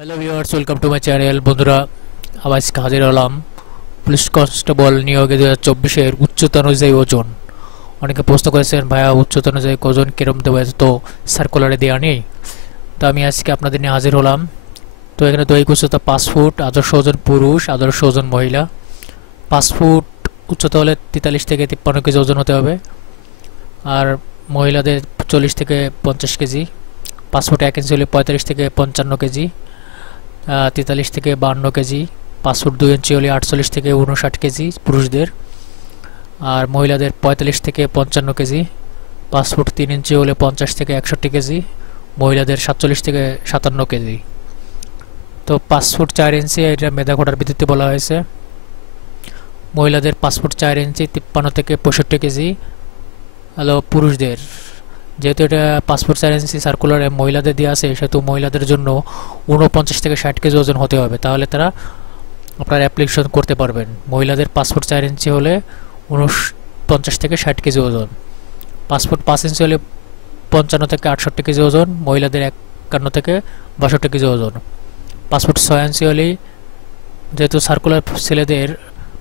Hello viewers, welcome to my channel. বন্ধুরা, আবার আজকে হাজির হলাম পুলিশ কনস্টেবল নিয়োগে 2024-এর উচ্চতা অনুযায়ী ওজন। অনেকে প্রশ্ন করেছেন, ভাইয়া উচ্চতা অনুযায়ী ওজন কিরম দেবো, তো সার্কুলারে দেওয়া নেই। তো আমি আজকে আপনাদের নিয়ে হাজির হলাম। তো এখানে দৈহিক উচ্চতা 5 ফুট, আদর্শ ওজন পুরুষ, আদর্শ ওজন মহিলা। 5 ফুট উচ্চতা হলে 43 থেকে 53 কেজি ওজন হতে হবে, আর মহিলাদের 40 থেকে 50 কেজি। 5 ফুট 1 ইঞ্চি হলে 45 থেকে 55 কেজি, 43 থেকে 52 কেজি। 5 ফুট 2 ইঞ্চি হলে 48 থেকে 59 কেজি পুরুষদের, আর মহিলাদের 45 থেকে 55 কেজি। 5 ফুট 3 ইঞ্চি হলে 50 থেকে 61 কেজি, মহিলাদের 47 থেকে 57 কেজি। তো 5 ফুট 4 ইঞ্চি, এটা মেধা কোটার ভিত্তিতে বলা হয়েছে। মহিলাদের 5 ফুট 4 ইঞ্চি 53 থেকে 65 কেজি হলো পুরুষদের। যেহেতু এটা 5 ফুট 4 ইঞ্চি সার্কুলারে মহিলাদের দেওয়া আছে, সেহেতু মহিলাদের জন্য 49 থেকে 60 কেজি ওজন হতে হবে, তাহলে তারা আপনার অ্যাপ্লিকেশন করতে পারবেন। মহিলাদের 5 ফুট 4 ইঞ্চি হলে 49 থেকে 60 কেজি ওজন। 5 ফুট 5 ইঞ্চি হলে 55 থেকে 68 কেজি ওজন, মহিলাদের 51 থেকে 62 কেজি ওজন। 5 ফুট 6 ইঞ্চি হলেই, যেহেতু সার্কুলার ছেলেদের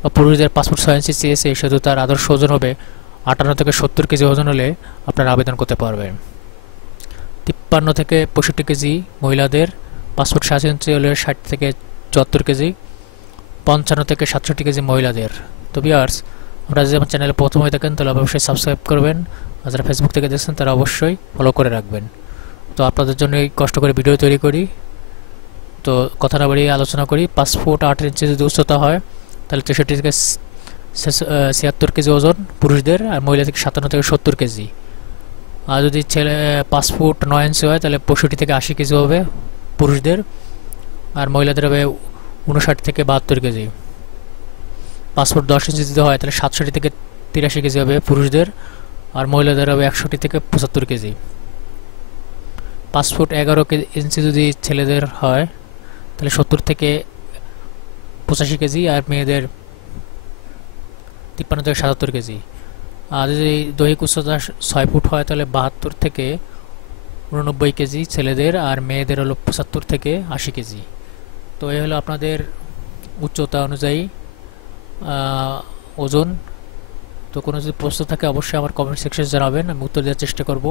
বা পুরুষদের 5 ফুট 6 ইঞ্চি চেয়েছে, সেহেতু তার আদর্শ ওজন হবে 58 থেকে 70 কেজি ওজন হলে আপনারা আবেদন করতে পারবেন। 53 থেকে 65 কেজি মহিলাদের, 5 ফুট 7 ইঞ্চি হলে 60 থেকে 74 কেজি, 55 থেকে 67 কেজি মহিলাদের। তো ভিউয়ার্স, আপনারা যদি আমার চ্যানেলে প্রথম হয়ে থাকেন তাহলে অবশ্যই সাবস্ক্রাইব করবেন, আর যারা ফেসবুক থেকে দেখছেন তারা অবশ্যই ফলো করে রাখবেন। তো আপনাদের জন্য এই কষ্ট করে ভিডিও তৈরি করি। তো কথা না বাড়িয়ে আলোচনা করি। 5 ফুট 8 ইঞ্চি যদি উচ্চতা হয় তাহলে 63 থেকে 76 কেজি ওজন পুরুষদের, আর মহিলা থেকে 57 থেকে 70 কেজি। আর যদি ছেলে 5 ফুট 9 ইঞ্চি হয় তাহলে 65 থেকে 80 কেজি হবে পুরুষদের, আর মহিলাদের হবে 59 থেকে 72 কেজি। 5 ফুট 10 ইঞ্চি যদি হয় তাহলে 67 থেকে 83 কেজি হবে পুরুষদের, আর মহিলাদের হবে 61 থেকে 75 কেজি। 5 ফুট 11 ইঞ্চি যদি ছেলেদের হয় তাহলে 70 থেকে 85 কেজি, আর মেয়েদের 53 থেকে 77 কেজি। আর যদি দৈহিক উচ্চতা 6 ফুট হয় তাহলে 72 থেকে 89 কেজি ছেলেদের, আর মেয়েদের হলো 75 থেকে 80 কেজি। তো এই হলো আপনাদের উচ্চতা অনুযায়ী ওজন। তো কোনো যদি প্রশ্ন থাকে অবশ্যই আমার কমেন্ট সেকশনে জানাবেন, আমি উত্তর দেওয়ার চেষ্টা করব।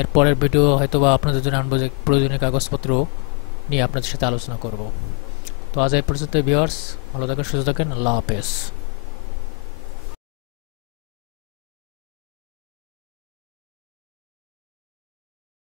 এর পরের ভিডিও হয়তো বা আপনাদের জন্য আনবো, যে প্রয়োজনীয় কাগজপত্র নিয়ে আপনাদের সাথে আলোচনা করব। তো আজ এই পর্যন্ত ভিউয়ার্স, ভালো থাকেন, সুস্থ থাকেন, আল্লাহ হাফেজ।